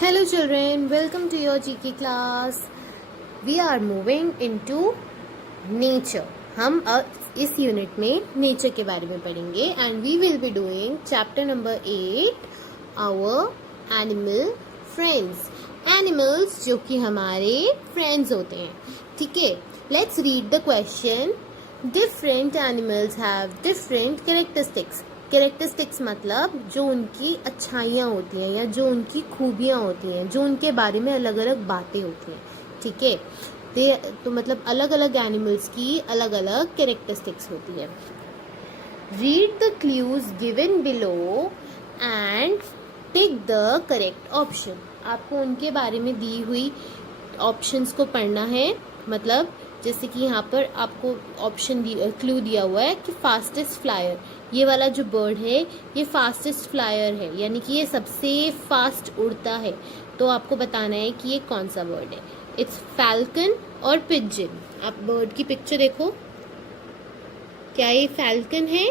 Hello children, welcome to your GK class. We are moving into nature. हम इस unit में nature के बारे में पढ़ेंगे and we will be doing chapter number 8 our animal friends. Animals जो कि हमारे फ्रेंड्स होते हैं. ठीक है, let's read the question. Different animals have different characteristics. Characteristics मतलब जो उनकी अच्छाइयाँ होती हैं या जो उनकी खूबियाँ होती हैं, जो उनके बारे में अलग अलग बातें होती हैं. ठीक है, तो मतलब अलग अलग एनिमल्स की अलग अलग कैरेक्टरिस्टिक्स होती है. Read the clues given below and tick the correct option. आपको उनके बारे में दी हुई ऑप्शंस को पढ़ना है. मतलब जैसे कि यहाँ पर आपको ऑप्शन क्लू दिया हुआ है कि फास्टेस्ट फ्लायर. ये वाला जो बर्ड है ये फास्टेस्ट फ्लायर है, यानी कि ये सबसे फास्ट उड़ता है. तो आपको बताना है कि ये कौन सा बर्ड है. इट्स फैल्कन और पिजन. आप बर्ड की पिक्चर देखो, क्या ये फैल्कन है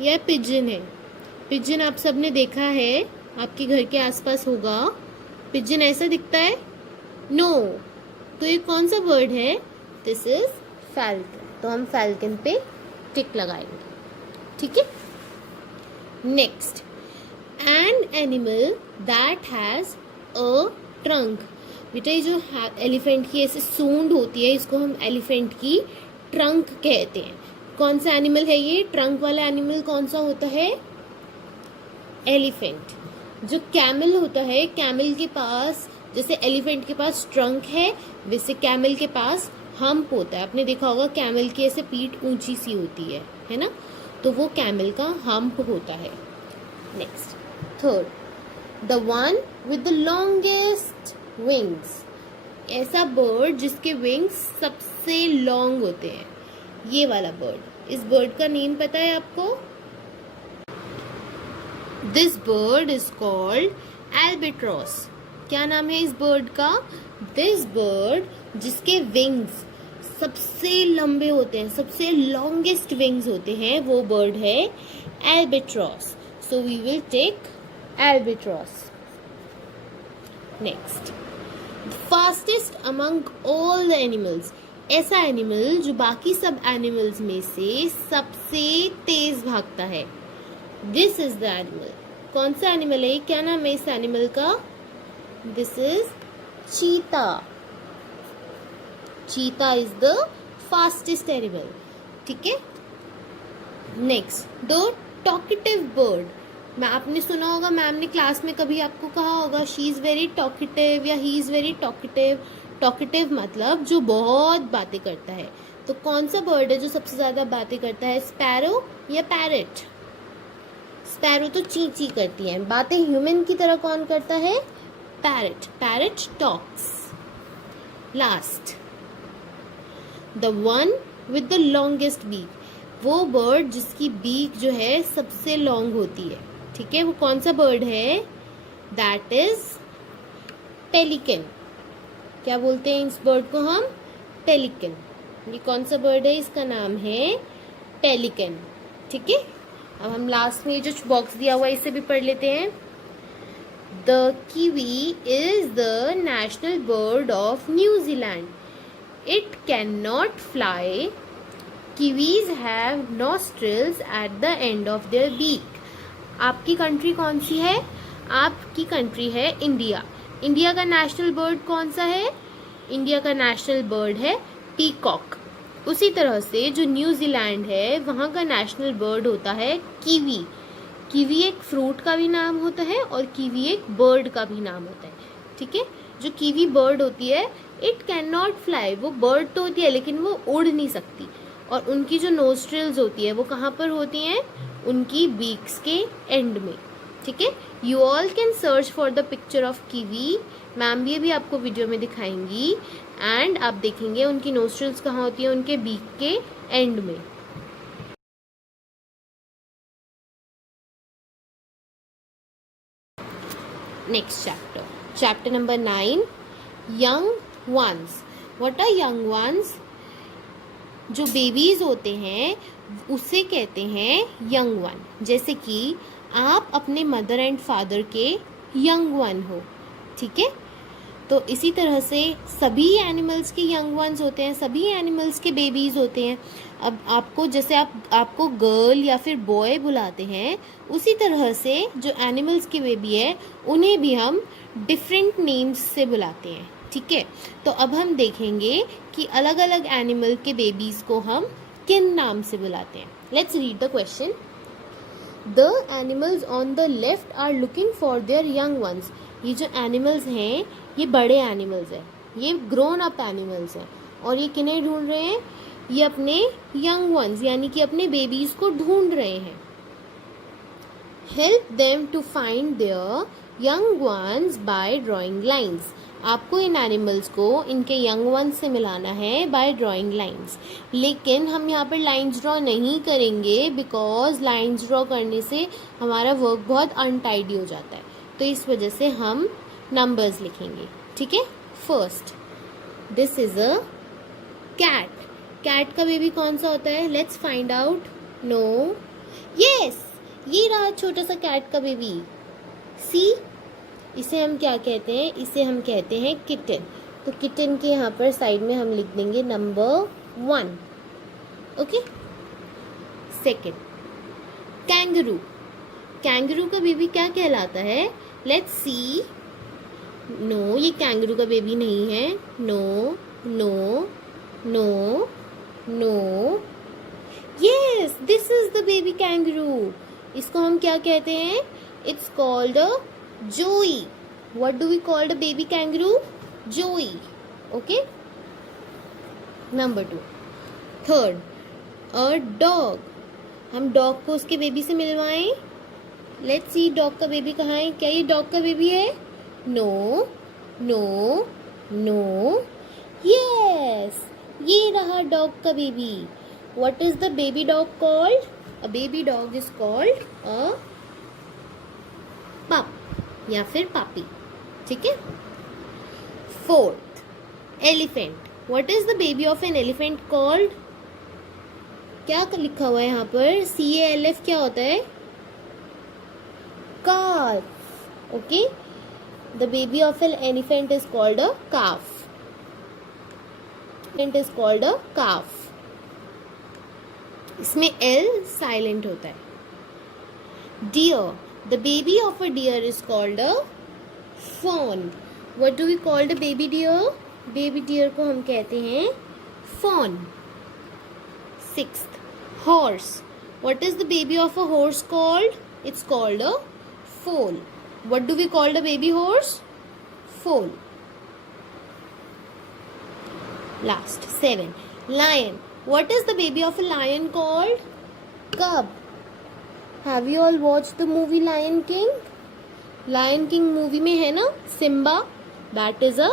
या पिजन है. पिजन आप सबने देखा है, आपके घर के आसपास होगा. पिजन ऐसा दिखता है? नो. तो ये कौन सा बर्ड है? This is falcon. तो हम फैल्कन पे टिक लगाएंगे. ठीक है. Next, an animal that has a trunk. बेटा ये जो एलिफेंट की ऐसे सूंड होती है इसको हम एलिफेंट की ट्रंक कहते हैं. कौन सा एनिमल है ये? ट्रंक वाला एनिमल कौन सा होता है? एलिफेंट. जो कैमल होता है, कैमल के पास जैसे एलिफेंट के पास ट्रंक है वैसे कैमल के पास हम्प होता है. आपने देखा होगा कैमल की ऐसे पीठ ऊंची सी होती है ना. तो वो कैमल का हम्प होता है. Next, third, the one with the longest wings. ऐसा बर्ड जिसके विंग्स सबसे लॉन्ग होते हैं, ये वाला बर्ड. इस बर्ड का नेम पता है आपको? This bird is called albatross. क्या नाम है इस बर्ड का? दिस बर्ड जिसके विंग्स सबसे लंबे होते हैं, सबसे लॉन्गेस्ट विंग्स होते हैं, वो बर्ड है albatross. So we will take albatross. Next, fastest among all the animals. ऐसा एनिमल जो बाकी सब एनिमल्स में से सबसे तेज भागता है. This is the animal. कौन सा एनिमल है? क्या नाम है इस एनिमल का? दिस इज चीता. चीता इज द फास्टेस्ट एनिमल. ठीक है. Next, the talkative bird. मैं आपने सुना होगा, मैम ने क्लास में कभी आपको कहा होगा शी इज वेरी टॉकेटिव या he is very talkative. Talkative मतलब जो बहुत बातें करता है. तो कौन सा बर्ड है जो सबसे ज्यादा बातें करता है? स्पैरो या पैरेट? स्पैरो तो ची ची करती है. बातें ह्यूमन की तरह कौन करता है? Parrot. Parrot talks. Last, the one with the longest beak. वो बर्ड जिसकी बीक जो है सबसे लॉन्ग होती है. ठीक है, वो कौन सा बर्ड है? That is pelican. क्या बोलते हैं इस बर्ड को हम? पेलिकन. ये कौन सा बर्ड है? इसका नाम है पेलिकन. ठीक है. अब हम लास्ट में जो बॉक्स दिया हुआ है इसे भी पढ़ लेते हैं. The kiwi is the national bird of New Zealand. It cannot fly. Kiwis have nostrils at the end of their beak. आपकी कंट्री कौन सी है? आपकी कंट्री है इंडिया. इंडिया का नेशनल बर्ड कौन सा है? इंडिया का नेशनल बर्ड है पीकॉक. उसी तरह से जो न्यूजीलैंड है वहाँ का नेशनल बर्ड होता है कीवी. कीवी एक फ्रूट का भी नाम होता है और कीवी एक बर्ड का भी नाम होता है. ठीक है. जो कीवी बर्ड होती है, इट कैन नॉट फ्लाई. वो बर्ड तो होती है लेकिन वो उड़ नहीं सकती. और उनकी जो नोस्ट्रिल्स होती है वो कहाँ पर होती हैं? उनकी बीक्स के एंड में. ठीक है. You all can search for the picture of kiwi. Ma'am ये भी आपको वीडियो में दिखाएंगी एंड आप देखेंगे उनकी नोस्ट्रिल्स कहाँ होती है? उनके बीक के एंड में. Next chapter, chapter number 9, young ones. What are young ones? जो बेबीज होते हैं उसे कहते हैं यंग वन. जैसे कि आप अपने मदर एंड फादर के यंग वन हो. ठीक है। तो इसी तरह से सभी एनिमल्स के यंग वंस होते हैं, सभी एनिमल्स के बेबीज़ होते हैं। अब आपको जैसे आपको गर्ल या फिर बॉय बुलाते हैं, उसी तरह से जो एनिमल्स के बेबी है उन्हें भी हम डिफरेंट नेम्स से बुलाते हैं, ठीक है। तो अब हम देखेंगे कि अलग अलग एनिमल के बेबीज़ को हम किन नाम से बुलाते हैं। Let's read the question. The animals on the left are looking for their young ones. ये जो एनिमल्स हैं ये बड़े एनिमल्स हैं, ये ग्रोन अप एनिमल्स हैं, और ये किन्हें ढूंढ रहे हैं? ये अपने यंग वंस यानी कि अपने बेबीज़ को ढूंढ रहे हैं। Help them to find their young ones by drawing lines. आपको इन एनिमल्स को इनके यंग वंस से मिलाना है बाय ड्राइंग लाइन्स। लेकिन हम यहाँ पर लाइन्स ड्रॉ नहीं करेंगे, बिकॉज लाइन्स ड्रॉ करने से हमारा वर्क बहुत अनटाइडी हो जाता है, तो इस वजह से हम नंबर्स लिखेंगे, ठीक है। First, this is a cat. Cat का बेबी कौन सा होता है? Let's find out. No, yes, ये रहा छोटा सा कैट का बेबी। सी, इसे हम क्या कहते हैं? इसे हम कहते हैं किटन। तो किटन के यहाँ पर साइड में हम लिख देंगे number 1, okay. Second, kangaroo. Kangaroo का बेबी क्या कहलाता है? Let's see. नो, ये कैंगरू का बेबी नहीं है। No no no no, yes, this is the baby kangaroo. इसको हम क्या कहते हैं? It's called a joey. What do we called a baby kangaroo? Joey, okay. Number 2। Third, a dog. हम डॉग को उसके बेबी से मिलवाएं। लेट्स सी, डॉग का बेबी कहाँ है? क्या ये डॉग का बेबी है? नो नो नो, यस, ये रहा डॉग का baby. What is the baby dog called? A baby dog is called a पप या फिर पापी, ठीक है। Fourth, elephant. What is the baby of an elephant called? क्या लिखा हुआ है यहाँ पर? CALF क्या होता है? calf, okay. The baby of an elephant is called a calf. Elephant is called a calf. इसमें L silent होता है. Deer. The baby of a deer is called a fawn. What do we call the baby deer? Baby deer को हम कहते हैं fawn. Sixth, horse. What is the baby of a horse called? It's called a foal. What do we call the baby horse? Foal. Last, 7, lion. What is the baby of a lion called? Cub. Have you all watched the movie Lion King? Lion King movie में है ना Simba. That is a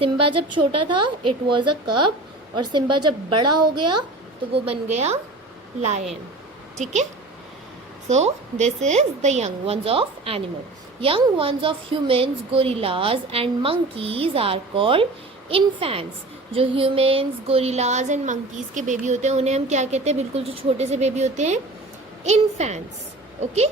Simba जब छोटा था it was a cub, और Simba जब बड़ा हो गया तो वो बन गया lion, ठीक है। So this is the young ones of animals. Young ones of humans, gorillas and monkeys are called infants. जो humans, gorillas and monkeys के बेबी होते हैं उन्हें हम क्या कहते हैं? बिल्कुल जो छोटे से बेबी होते हैं infants. Okay?